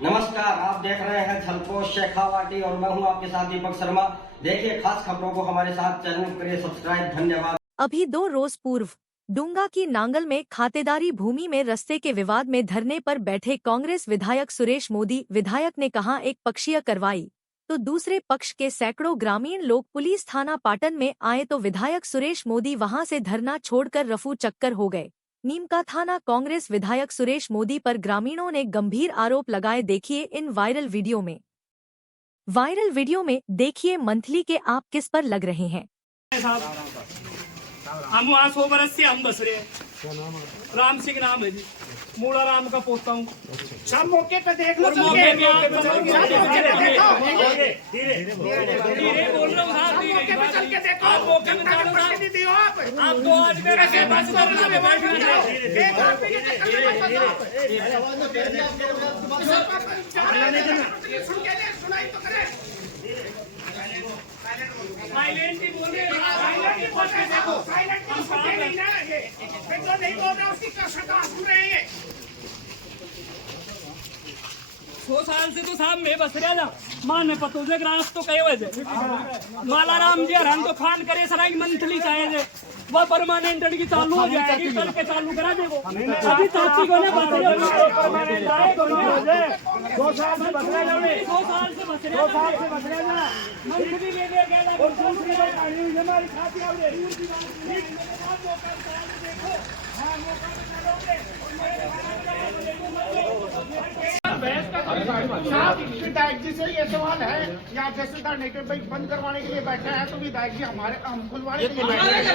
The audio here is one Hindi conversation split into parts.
नमस्कार, आप देख रहे हैं झलकोश शेखावाटी और मैं हूं आपके साथ दीपक शर्मा। देखिए खास खबरों को हमारे साथ, चैनल करिए सब्सक्राइब। धन्यवाद। अभी 2 रोज पूर्व डूंगा की नांगल में खातेदारी भूमि में रस्ते के विवाद में धरने पर बैठे कांग्रेस विधायक सुरेश मोदी विधायक ने कहा एक पक्षीय कार्रवाई, तो दूसरे पक्ष के सैकड़ों ग्रामीण लोग पुलिस थाना पाटन में आए तो विधायक सुरेश मोदी वहां से धरना छोड़कर रफू चक्कर हो गए। नीमका थाना कांग्रेस विधायक सुरेश मोदी पर ग्रामीणों ने गंभीर आरोप लगाए। देखिए इन वायरल वीडियो में देखिए मंथली के आप किस पर लग रहे हैं। हम वहाँ 100 बरस से हम बस रहे हैं। राम सिंह नाम है जी, मूला राम का पोता हूँ। सब मौके पे देख लो, धीरे बोल रहा हूँ साहब, मौके पे चल के देखो। आप मौके पे चलो साहब। आप 2 आज मेरे से बस करना में बैठ गए। सुनाई तो करे। साइलेंट ही बोल रहे हैं। देखो साइलेंट तो सुनते नहीं ना, ये जो नहीं बोल रहा उसकी कसरत सुन रहे हैं। 100 साल से तो साहब मैं बस रहा था। मान में पतो जे ग्रास तो कहे वजह माला राम जी हरान तो खान करे सराई मंथली चाहे थे वह परमानेंट की चालू हो जाएगी, कल के चालू करा देगो। अभी चाची को ने बस रहे 2 साल से बस रहे हैं। 2 साल से बस रहे हैं। मंथली ले ले गया हमारी खाती आ रही विधायक जी से ये सवाल है, या जैसे धरने के भाई बंद करवाने के लिए बैठे हैं तो विधायक जी हमारे हम खुलवाने के लिए बैठे हैं।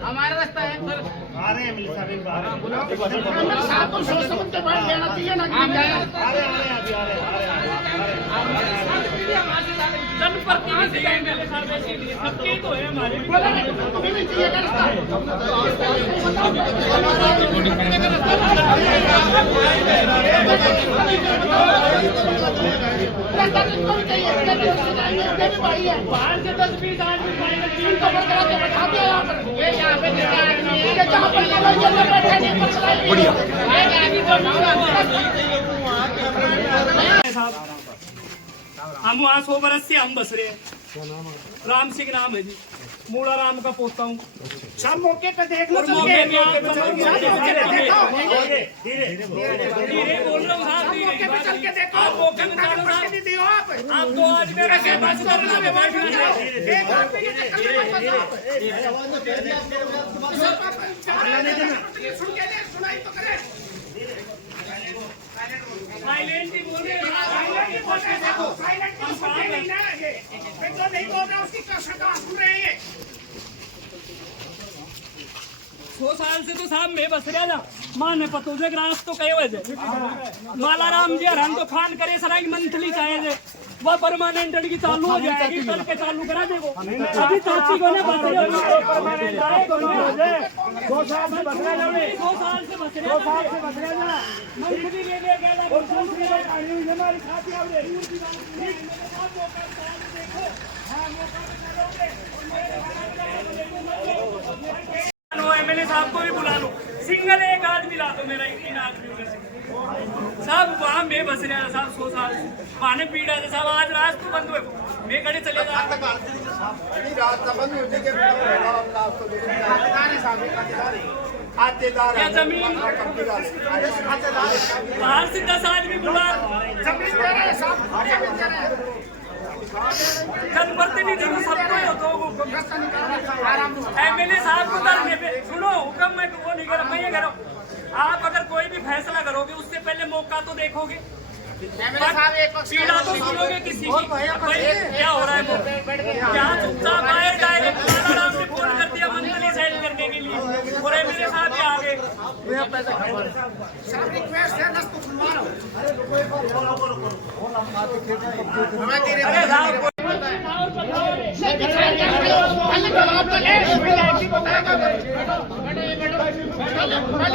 हमारा रास्ता है साहब, तो सोच समझ के बैठ जाना चाहिए ना। जनप्रतिनिधि एमएलए साहब ऐसे नहीं, सबके तो है हमारे भी। बाहर से 10-20 आदमी हम वहाँ 100 बरस से हम बस रहे हैं। राम सिंह नाम है जी, मूला राम का पोता हूँ। सब मौके पे देख लो, धीरे बोल रहा हूँ साहब, मौके पे चल के देखो। आप मौके पे चलो साहब। आप 2 आज मेरे से बस करना में बैठ गए। सुनाई तो करे। साइलेंट ही बोल रहे हैं। देखो साइलेंट तो सुनते नहीं ना, ये जो नहीं बोल रहा उसकी कसरत सुन रहे हैं। 100 साल से तो साहब मैं बस रहा था। मान में पतो जे ग्रास तो कहे वजह माला राम जी हरान तो खान करे सराई मंथली चाहे थे वह परमानेंट की चालू हो जाएगी, कल के चालू करा देगो। अभी चाची को ने बस रहे 2 साल से बस रहे हैं। 2 साल से बस रहे हैं। मंथली ले ले गया हमारी खाती आ रही एमएलए साहब को भी बुला लो, सिंगल एक आदमी ला दो मेरा, 3 आदमियों में से साहब। वहाँ मैं बस रहा साहब 100 साल से माने पीड़ा था साहब। आज रात तो बंद हुए, मैं घड़ी चले जा जमीन बाहर से 10 आदमी बुला जनप्रतिनिधि को सबको एमएलए साहब को धरने पे सुनो हुक्म मैं वो नहीं कर, मैं ये करो। आप अगर कोई भी फैसला करोगे उससे पहले मौका तो देखोगे, पीड़ा तो सुनोगे किसी की। क्या हो रहा है वो यहाँ चुपचाप आए, डायरेक्ट राम ने फोन कर दिया मंथली साइन करने के लिए और एमएलए साहब भी आ गए।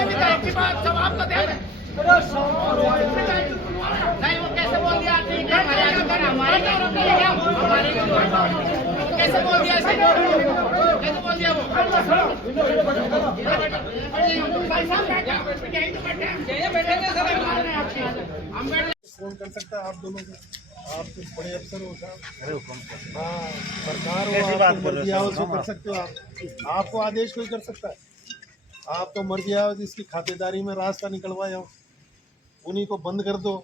अरे साहब जवाब तो दे नहीं, वो कैसे बोल दिया कैसे बोल दिया कैसे बोल दिया वो भाई साहब बैठे कौन कर सकता है आप दोनों को? आप तो बड़े अफसर हो साहब। हाँ, सरकार हो, आपको मर्जी आओ तो कर सकते हो आप। आपको आदेश कोई कर सकता है? आप तो मर्जी आओ जिसकी खातेदारी में रास्ता निकलवाए हो उन्हीं को बंद कर दो।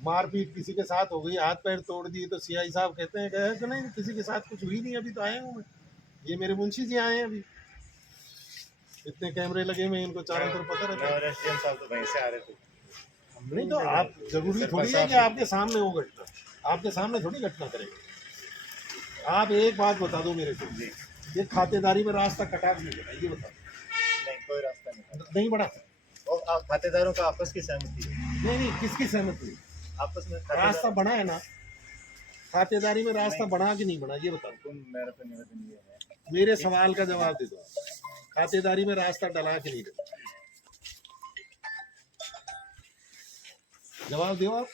मारपीट किसी के साथ हो गई, हाथ पैर तोड़ दिए, तो सीआई साहब कहते हैं कि नहीं किसी के साथ कुछ हुई नहीं, अभी तो आए हूँ मैं, ये मेरे मुंशी जी आए हैं अभी। इतने कैमरे लगे हुए इनको चारों तरफ पता रहता है। एसडीएम साहब तो वहीं से आ रहे थे। नहीं तो आप जरूरी थोड़ी है कि आपके सामने हो घटना, आपके सामने थोड़ी घटना करेंगे। आप एक बात बता दो मेरे को, ये खातेदारी में रास्ता कटा नहीं है, ये बता। नहीं, कोई रास्ता नहीं बढ़ा, और खातेदारों का आपस की सहमति है। नहीं किसकी सहमति? आपस में रास्ता बना है ना, खातेदारी में रास्ता बना कि नहीं बना ये बताओ। मेरा तो निवेदन ये है, मेरे सवाल का जवाब दे दो, खातेदारी में रास्ता डला कि नहीं डला? जवाब दो आप।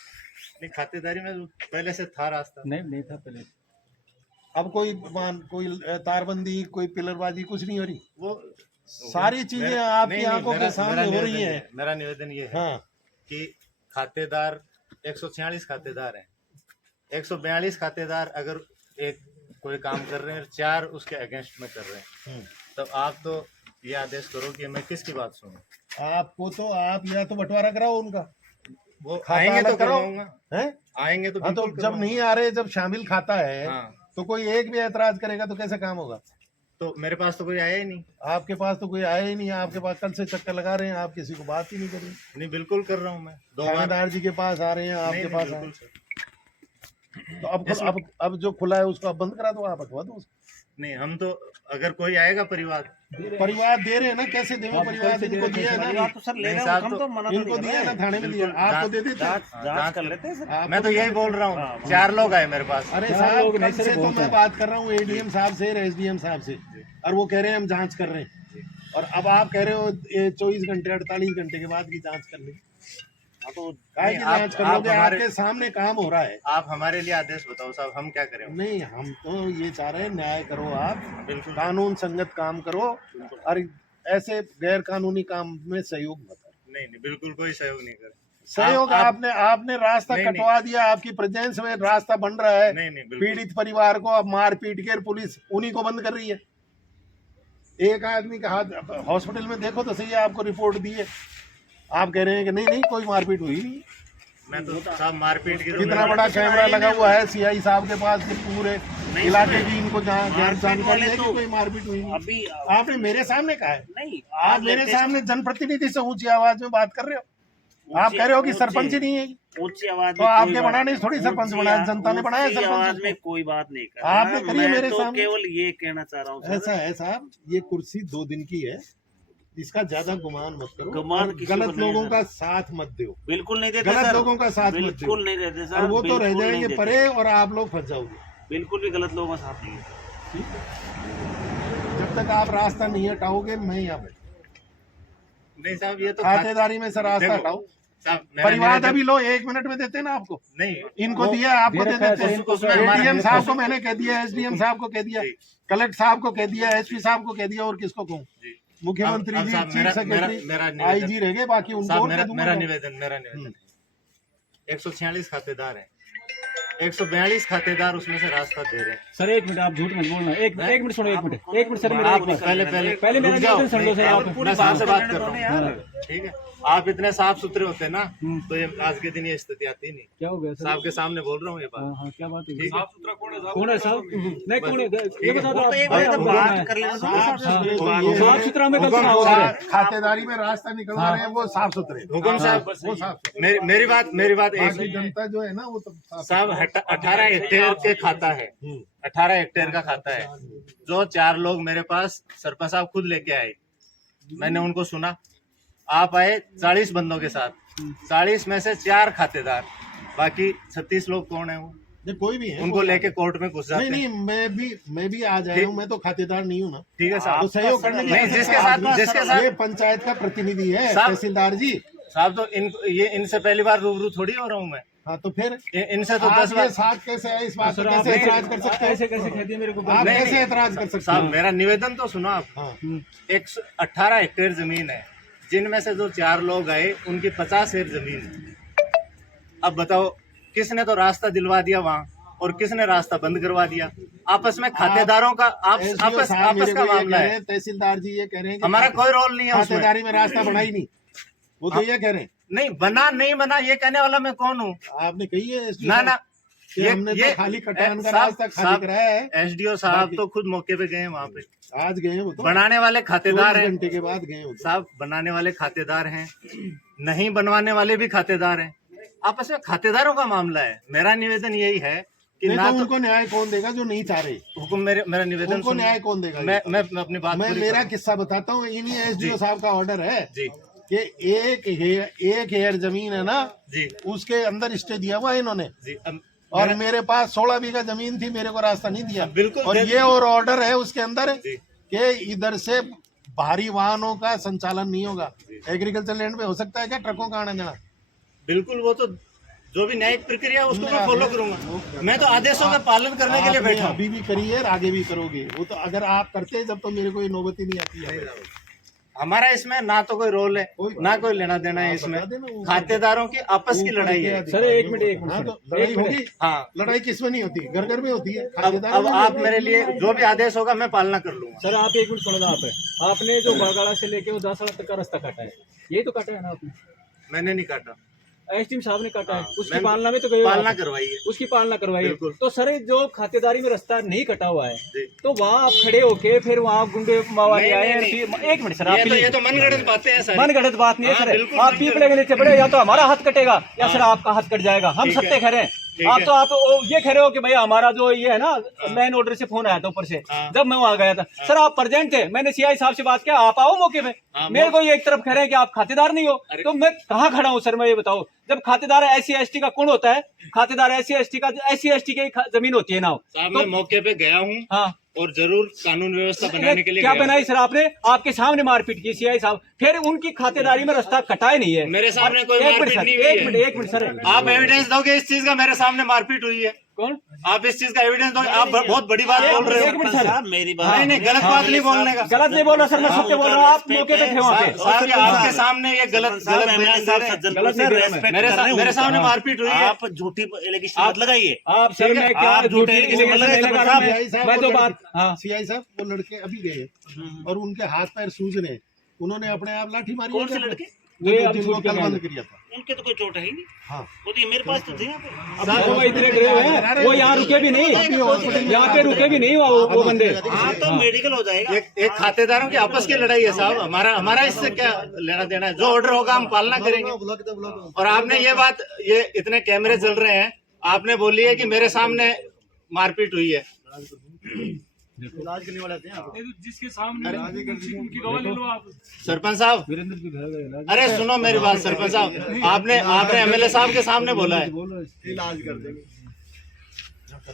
नहीं खातेदारी में पहले से था रास्ता। नहीं था पहले। अब कोई तारबंदी, कोई पिलरबाजी कुछ नहीं हो रही, वो सारी चीजें आपकी आंखों के सामने हो रही हैं। मेरा निवेदन ये है हाँ, कि खातेदार 146 खातेदार हैं, 142 खातेदार अगर एक कोई काम कर रहे हैं, 4 उसके अगेंस्ट में कर रहे हैं, तो आप तो ये आदेश करो कि मैं किसकी बात सुनूं। आपको तो आप या तो बंटवारा कराओ उनका, वो खाता आएंगे अलग तो कराओ। करवाऊंगा, हैं? आएंगे तो हाँ, तो बिल्कुल जब नहीं आ रहे, जब शामिल खाता है हाँ। तो कोई एक भी ऐतराज करेगा तो कैसे काम होगा? तो मेरे पास तो कोई आया ही नहीं। आपके पास तो कोई आया ही नहीं, आपके पास कल से चक्कर लगा रहे हैं, आप किसी को बात ही नहीं कर रहे। नहीं बिल्कुल कर रहा हूँ मैं, 2 बार। थानेदार जी के पास आ रहे हैं, आपके नहीं, पास बिल्कुल आ- सर। तो अब जो खुला है उसको आप बंद करा दो, आप हटवा दो उसको। नहीं हम तो अगर कोई आएगा परिवार दे रहे हैं ना, कैसे देवे परिवार? इनको दिया है ना, नहीं साहब तो इनको दिया है ना, थाने में दिया, आपको दे देते। जांच कर लेते हैं। मैं तो यही बोल रहा हूँ, 4 लोग आए मेरे पास। अरे साहब कल से तो मैं बात कर रहा हूँ एडीएम साहब से, एसडीएम साहब से, और वो कह रहे हैं हम जांच कर रहे हैं, और अब आप कह रहे हो 24 घंटे 48 घंटे के बाद की जांच कर लेंगे। तो काहे की जांच कर लोगे? आपके सामने काम हो रहा है। आप हमारे लिए आदेश बताओ साहब, हम क्या करें? नहीं, हम तो ये चाह रहे हैं न्याय करो, आप बिल्कुल कानून संगत काम करो, और ऐसे गैर कानूनी काम में सहयोग मत करो। नहीं बिल्कुल कोई सहयोग नहीं करें। सहयोग आपने रास्ता नहीं, कटवा दिया, आपकी प्रेजेंस में रास्ता बन रहा है। नहीं बिल्कुल। पीड़ित परिवार को अब मार पीट के पुलिस उन्हीं को बंद कर रही है। एक आदमी का हाथ हॉस्पिटल में देखो तो सही है, आपको रिपोर्ट दी है, आप कह रहे हैं कि नहीं कोई मारपीट हुई नहीं। मैं तो साहब मारपीट की कितना बड़ा कैमरा लगा हुआ है सीआई साहब के पास, कि पूरे इलाके की इनको जानकारी है कि कोई मारपीट हुई नहीं। अभी आपने मेरे सामने कहा है, नहीं, आप मेरे सामने जनप्रतिनिधि से ऊंची आवाज में बात कर रहे हो। आप कह रहे हो कि सरपंच ही नहीं है, ऊंची आवाज तो आपने बनाने थोड़ी सरपंच बनाया, जनता ने बनाया आवाज सरपंच में को। कोई बात नहीं कर आपने करी है मेरे तो सामने। केवल ये कहना चाह रहा हूँ ऐसा है साहब, ये कुर्सी 2 दिन की है, इसका ज्यादा गुमान मत करो, गुमान और किसी को गलत नहीं लोगों है, का साथ मत दो, बिल्कुल नहीं देते गलत सर, लोगों का साथ मत दो, बिल्कुल नहीं देते सर, और वो तो रह बिल्कुल नहीं जाएंगे देते। परे और आप लोग फंस जाओगे। बिल्कुल भी गलत लोगों का साथ नहीं है। ठीक है, जब तक आप रास्ता नहीं हटाओगे मैं यहाँ बैठ। नहीं साहब, ये तो खातेदारी में से रास्ता देखो, हटाओ। साहब मेरा परिवार निवेदन- अभी लो 1 मिनट में देते हैं ना आपको, नहीं इनको दिया आपको दे देते हैं। उसमें हमारा- एडीएम साहब को मैंने कह दिया, एसडीएम साहब को कह दिया, जी। कलेक्टर साहब को कह दिया, एसपी साहब को कह दिया, और किसको कहूँ? जी। मुख्यमंत्री अब जी, साहब, चीफ मेरा सेक्रेटरी, आईजी रह गए, बाकी उनको साहब और कह दूंगा मेरा मैं। निवेदन है, 146 खातेदार हैं, 142 खातेदार उसमें से रास्ता दे रहे हैं। सर एक मिनट, आप झूठ मत बोलना। एक मिनट सुनो, एक मिनट सर, मेरा आप एक मिनट। पहले मेरा रुक जाओ, निवेदन सुन लो सर, आप मैं साहब से बात कर रहा हूँ, ठीक है? आप इतने साफ सुथरे होते ना तो ये आज के दिन ये स्थिति आती नहीं। क्या हो गया सर? साहब के सामने बोल रहा हूँ ये बात। हाँ, क्या बात है? ठीक है? कौन है साहब? नहीं कौन है? ये बता दो वो आप। तो एक बार बात कर लेना, साफ सुथरे हाँ, होइए। साफ सुथरा में गलत हुकुम ना हो साहब, सर। खातेदारी में रास्ता निकलवा रहे हैं वो साफ सुथरे, हुकुम साहब, वो साफ सुथरे। मेरी बात बाकी एक जनता जो है ना वो तो साफ साहब 18 हेक्टेयर के खाता है, 18 हेक्टेयर का खाता है, जो 4 लोग मेरे पास सरपंच साहब खुद लेके आए, मैंने उनको सुना। आप आए 40 बंदों के साथ, 40 में से 4 खातेदार, बाकी 36 लोग कौन है वो? नहीं, कोई भी है उनको लेके कोर्ट में घुस जाते नहीं हैं। नहीं, मैं भी आ जाया हूँ, मैं तो खातेदार नहीं हूँ ना, ठीक है तो साहब, सहयोग करने के लिए नहीं, जिसके ये साथ पंचायत का प्रतिनिधि है साहब- तहसीलदार जी। साहब तो इनसे पहली बार रूबरू थोड़ी हो रहा हूँ मैं, हाँ तो फिर इनसे तो आप 10 ये बार। साथ कैसे है, इस बात सर, पर आप कैसे एतराज कर सकते हैं? ऐसे कैसे कहती है मेरे को? आप नहीं, कैसे नहीं। एतराज कर सकते साहब हैं? मेरा निवेदन तो सुनो आप। हाँ 18 हेक्टेयर जमीन है, जिनमें से जो 4 लोग आए उनकी 50 हेक्टेयर जमीन है। अब बताओ किसने तो रास्ता दिलवा दिया वहाँ और किसने रास्ता बंद करवा दिया। आपस में खातेदारों का आपस का मामला है। तहसीलदार जी ये कह रहे हैं हमारा कोई रोल नहीं है उसमें। खातेदारी में रास्ता बना ही नहीं, वो तो ये कह रहे हैं। नहीं बना नहीं बना ये कहने वाला मैं कौन हूँ? आपने कही है ना ना ये हमने तो खाली कटान का रास्ता खाली कराया है। एसडीओ साहब तो खुद मौके पे गए हैं वहाँ पे, आज गए हैं वो तो, बनाने वाले खातेदार हैं। घंटे के बाद गए वो तो। साहब बनाने वाले खातेदार हैं, नहीं बनवाने वाले भी खातेदार हैं। आपस में खातेदारों का मामला है। मेरा निवेदन यही है कि ना तो उनको न्याय कौन देगा जो नहीं चाह रहे? हुकुम मेरा निवेदन उनको न्याय कौन देगा? मैं अपनी बात मैं मेरा किस्सा बताता हूँ। इन्हीं एसडीओ साहब का ऑर्डर है जी कि एक हेयर जमीन है ना जी उसके अंदर स्टे दिया हुआ है इन्होंने जी। और मेरे पास 16 बीघा जमीन थी, मेरे को रास्ता नहीं दिया। बिल्कुल और ये और ऑर्डर है उसके अंदर जी। कि इधर से भारी वाहनों का संचालन नहीं होगा। एग्रीकल्चर लैंड पे हो सकता है क्या ट्रकों का आना जाना? बिल्कुल, वो तो जो भी न्यायिक प्रक्रिया है उसको मैं फॉलो करूंगा। मैं तो आदेशों का पालन करने के लिए आपने बैठा हूं। अभी भी करी है और आगे भी करोगे। वो तो अगर आप करते जब तो मेरे को ये नौबत ही नहीं आती है। हमारा इसमें ना तो कोई रोल है ना कोई लेना देना है। इसमें खातेदारों की आपस की लड़ाई है। सर एक मिनट हाँ, तो लड़ाई होगी। हाँ लड़ाई किसमें नहीं होती? घर घर में होती है। अब आप मेरे लिए जो भी आदेश होगा मैं पालना कर लूंगा। सर आप एक मिनट सुनो ना। आपने जो बरगाड़ा से लेके वो 10 तक का रास्ता काटा है, यही तो काटा है ना आपने? मैंने नहीं काटा, एसडीएम साहब ने काटा है। उसकी मैंने पालना में तो गए हो पालना आप। करवाई है। उसकी पालना करवाई है। बिल्कुल। तो सर जो खातेदारी में रास्ता नहीं कटा हुआ है जी। तो वहाँ आप खड़े होके फिर वहाँ गुंडे मावाली आए नहीं, हैं। एक मिनट सर, आप ये तो मनगढ़ंत बातें हैं सारी। मनगढ़ंत बात नहीं है हाँ, सर। बिल्कुल आप मनगढ़ंत। पीपले के नीचे बड़े, या तो हमारा हाथ कटेगा या सर आपका हाथ कट जाएगा। हम ठीक है। सत्य खड़े हैं। ठीक आप है। तो आप ये कह रहे हो कि भाई हमारा जो ये है ना मैन ऑर्डर से फोन आया था ऊपर से, हाँ। जब मैं वहां गया था सर आप प्रेजेंट थे। मैंने सीआई साहब से बात किया, आप आओ मौके पे। हाँ, मेरे को ये एक तरफ कह रहे हैं कि आप खातेदार नहीं हो, तो मैं कहाँ खड़ा हूँ सर? मैं ये बताओ, जब खातेदार SC/ST का कौन होता है? खातेदार SC/ST का SC/ST की जमीन होती है ना। साहब तो मैं मौके पे गया हूँ हाँ और जरूर कानून व्यवस्था बनाने के लिए क्या गया हूं। बनाई सर आपने? आपके सामने मारपीट की सीआई साहब, फिर उनकी खातेदारी में रास्ता कटाए नहीं है। मेरे सामने कोई एक मिनट मारपीट सर, नहीं हुई है। एक मिनट सर। आप एविडेंस दोगे इस चीज का? मेरे सामने मारपीट हुई है। कौन? आप इस चीज का एविडेंस दोगे? आप बहुत बड़ी बात बोल रहे एक हो। मिनट सर, मेरी नहीं नहीं गलत बात नहीं बोलने का। गलत नहीं बोल रहा सर, मैं सत्य बोल रहा हूँ। आप मौके पे थे वहाँ पे। साहब ये आपके सामने ये गलत बयान दे रहे हैं। मेरे सामने मारपीट हुई है। आप झूठी एलिगेशन मत लगाइए। आप सर मैं क्या आप झूठी झूठे एलिगेशन एलिगेशन नहीं लगा रहा मैं तो बात। हाँ सीआई साहब वो लड़के अभी गए और उनके हाथ पैर सूज रहे, उन्होंने अपने आप लाठी मारी। कौन से लड़के? वे अब जिनको छूट कल गए। बंद किया था। उनके तो कोई चोट है ही नहीं। हाँ वो तो ये मेरे पास तो थे यहाँ पे। वो इतने डरे हुए हैं, वो यहाँ रुके भी नहीं, यहाँ पे रुके भी नहीं वो बंदे। हाँ तो मेडिकल हो जाएगा। एक खातेदारों की आपस की लड़ाई है साहब। हमारा इससे क्या लेना देना है? जो ऑर्डर होगा हम पालना करेंगे। और आपने ये बात, ये इतने कैमरे चल रहे हैं, आपने बोली है कि मेरे सामने मारपीट हुई है। जिसके सामने उनकी गवाह ले लो आप। सरपंच साहब अरे सुनो मेरी बात। सरपंच साहब आपने MLA साहब के सामने बोला है।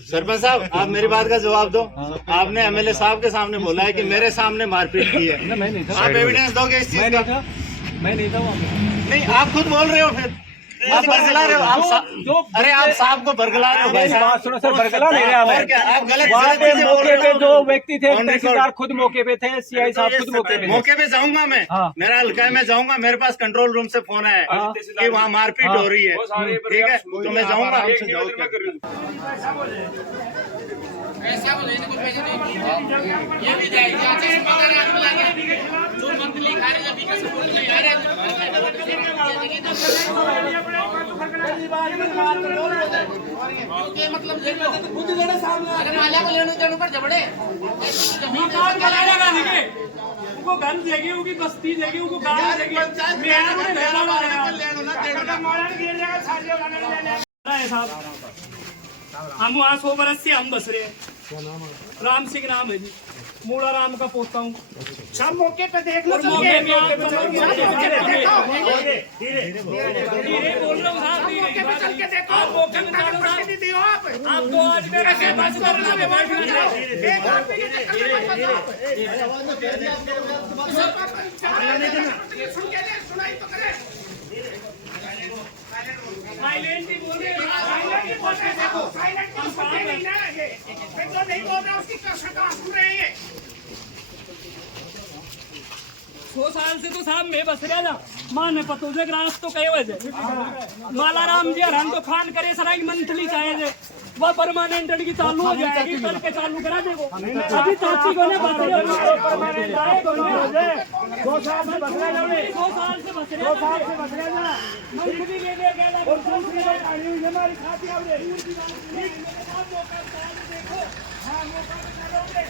सरपंच साहब आप मेरी बात का जवाब दो। आपने MLA साहब के सामने बोला है कि मेरे सामने मारपीट की है। मैं नहीं था। आप एविडेंस दोगे इस मैं चीज नहीं का? था, मैं नहीं था वहाँ पे। नहीं आप खुद बोल रहे हो। फिर आप बरगला रहे हो। अरे आप साहब को बरगला रहे हो भाई मेरी बात साहब। सुनो सर, बरगला नहीं रहा और क्या आप गलत वहाँ पे चीजें बोल मौके रहे पे हो। जो व्यक्ति थे, On record। तहसीलदार खुद मौके पे थे, सीआई साहब खुद मौके पे थे। मौके पे जाऊंगा मैं। हाँ। मेरा हल्का है, मैं जाऊंगा। मेरे पास कंट्रोल रूम से फोन आया है हाँ। कि वहाँ मारपीट हो रही है। ठीक है तो मैं जाऊंगा। उनको गन देगी, उनकी बस्ती देगी, उनको गाड़ी देगी। हम वहाँ 100 बरस से हम बस रहे हैं। राम सिंह नाम है जी, मूला राम का पोता हूँ। सब मौके पे देख लो। और मौके पे आप धीरे बोल रहे हो साहब, मौके पे चल के देखो। आप मौके पे जनता के चलो साहब। प्रतिनिधि हो आप। आप तो आज मेरे से बात कर रहे हो। एक आदमी के चक्कर में मत जाओ। सुन के दे, सुनाई तो करे। साइलेंट ही बोल रहे हैं। साइलेंट ही बोल रहे हैं, देखो। साइलेंट तो सुनते नहीं ना ये। जो नहीं बोल रहा उसकी कसम सुन रहे हैं ये। 100 साल साल से तो साहब मैं बस रहा ना माने पतो जे ग्रास तो कहे वजह मालाराम जी हराम तो खान करे सराई मंथली चाहे जे वह परमानेंट की चालू हो जाएगी कल के चालू करा देगो अभी ताची को ने बस रहे परमानेंट आए तो हो जाए 2 साल से बस रहे 2 साल से बस रहे ना मंथली ले ले गया हमारी खाती आवरे देखो हां मौका चलोगे